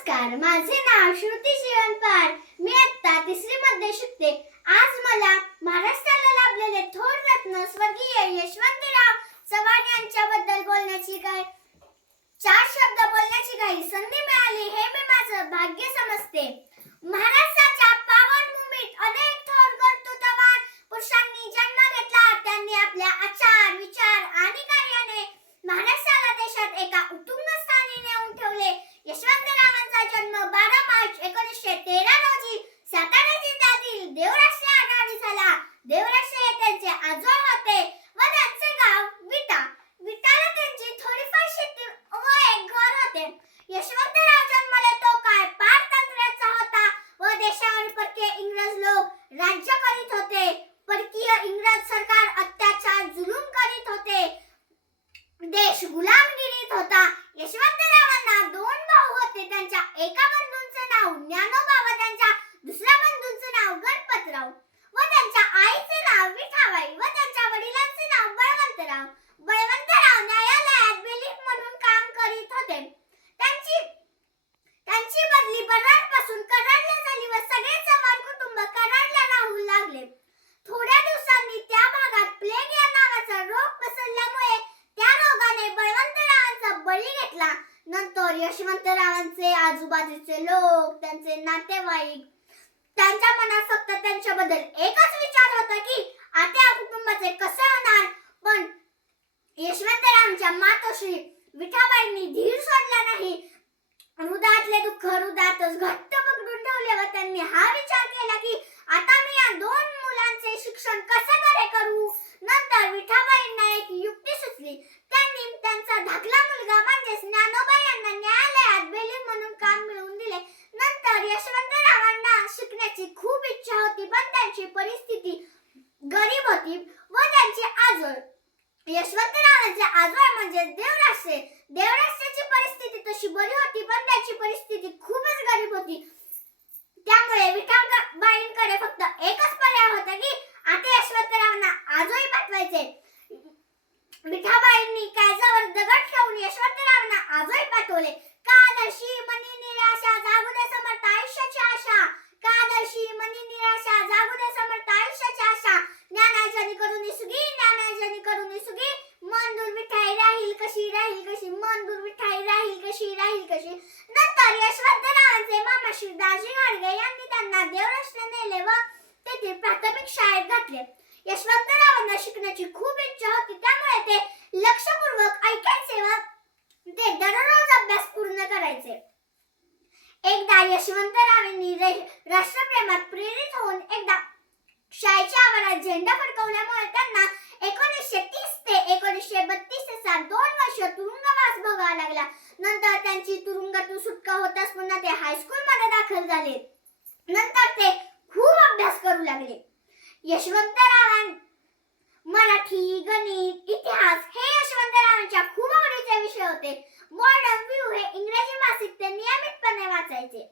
नमस्कार, माझे नाव श्रुती शिवणपार. मी आता तिसरी मध्ये शिकते. आज मला महाराष्ट्राला लाभलेले थोर रत्न स्वर्गीय यशवंतराव चव्हाण यांच्याबद्दल बोलण्याची चार शब्द बोलण्याची काही संधी मिळाली हे मी माझं भाग्य समजते. महाराष्ट्राच्या पावन भूमीत अनेक थोर कर्तृत्ववान पुरुषांनी जन्म घेतला. त्यांनी आपल्या आचार, विचार आणि कार्याने महाराष्ट्राला देशात एका उत्तुंग स्थानी नेऊन ठेवले. यशवंतरावांचा जन्म 12 मार्च 1913 रोजी सातारा जिल्ह्यातील देवराष्ट्रे या गावी झाला. देवराष्ट्रे हे त्यांचे आजोळ होते व त्यांचे गाव विटा. विटाला त्यांची थोडीफार शेती व एक घर होते. यशवंतराव जन्मले तो काळ पारतंत्र्याचा होता व देशावर परकीय इंग्रज लोक राज्य करीत होते. परकीय इंग्रज सरकार अत्याचार जुलूम करीत होते. देश गुलामगिरीत होता. यशवंतरावांना दोन भाऊ होते. त्यांच्या एका बंधूंचे नाव ज्ञानोबा व त्यांच्या दुसऱ्या बंधूंचे नाव गणपतराव व त्यांच्या आईचे नाव विठाबाई व त्यांच्या वडिलांचे नाव बळवंतराव. बळवंतराव न्यायालयात बेलीफ म्हणून काम करीत होते. त्यांची बदली बराडपासून कराडला झाली व सगळे चव्हाण कुटुंब कराडला राहू लागले. थोड्या दिवसांनी त्या भागात प्लेग या नावाचा रोग पसरल्यामुळे त्या रोगाने बळवंतरावांचा बळी घेतला. नंतर यशवंतरावांचे आजूबाजूचे लोक, त्यांचे नातेवाईक, त्यांच्या मनात फक्त त्यांच्याबद्दल एकच विचार होता की आता या कुटुंबाचे कसे होणार. पण यशवंतरावांच्या मातोश्री विठाबाईंनी धीर सोडला नाही. हृदयातले दुःख हृदयातच घट्ट पकडून ठेवले व त्यांनी हा विचार केला की आता मी या दोन मुलांचे शिक्षण कसे बरे करू. नंतर विठाबाईंना एक युक्ती सुचली. त्यांनी त्यांचा धाकला मुलगा म्हणजेच ज्ञानोबा यांना न्यायालयात बेलीफ म्हणून काम मिळवून दिले. नंतर यशवंतरावांना शिकण्याची खूप इच्छा होती पण त्यांची परिस्थिती गरीब होती व त्यांचे आजोळ यशवंतरावांचे आजोळ म्हणजे देवराष्ट्रे. देवराष्ट्राची परिस्थिती तशी बरी होती पण त्यांची परिस्थिती खूपच गरीब होती. त्यामुळे विठाबाईंकडे फक्त एकच पर्याय होता की आता यशवंतरावांना आजोळी पाठवायचे. विठाबाईंनी काळजावर दगड ठेवून यशवंतरावांना आजोळी पाठवले. कादर्शी मनी निराशा जागू दे समर्थ आयुष्याची आशा. कादर्शी मनी निराशा जागू दे समर्थ आयुष्याची आशा. ज्ञानार्जनी करून सुगी, ज्ञानार्जनी करून सुगी. मन दूर विठाई राहील कशी, राहील कशी. मन दूर विठाई राहील कशी, राहील कशी. नंतर यशवंतरावांचे मामा श्री दाजी गाडगे यांनी त्यांना देवराष्ट्रे नेले व तेथील प्राथमिक शाळेत घातले. यशवंतरावांना शिकण्याची खूप इच्छा होती त्यामुळे ते लक्षपूर्वक ऐकायचे व ते दररोज अभ्यास पूर्ण करायचे. एकदा यशवंतरावांनी राष्ट्रप्रेमात प्रेरित होऊन एकदा शाळेच्या आवारात झेंडा फडकवल्यामुळे त्यांना 1930 ते 1932 असा 2 वर्ष तुरुंगवास भोगावा लागला. नंतर त्यांची तुरुंगातून सुटका होताच पुन्हा ते हायस्कूल मध्ये दाखल झाले. नंतर ते खूप अभ्यास करू लागले. यशवंतरावां मराठी, गणित, इतिहास हे यशवंतरावांच्या खूप आवडीचे विषय होते. मॉडर्न व्ह्यू हे इंग्रजी मासिक ते नियमितपणे वाचायचे.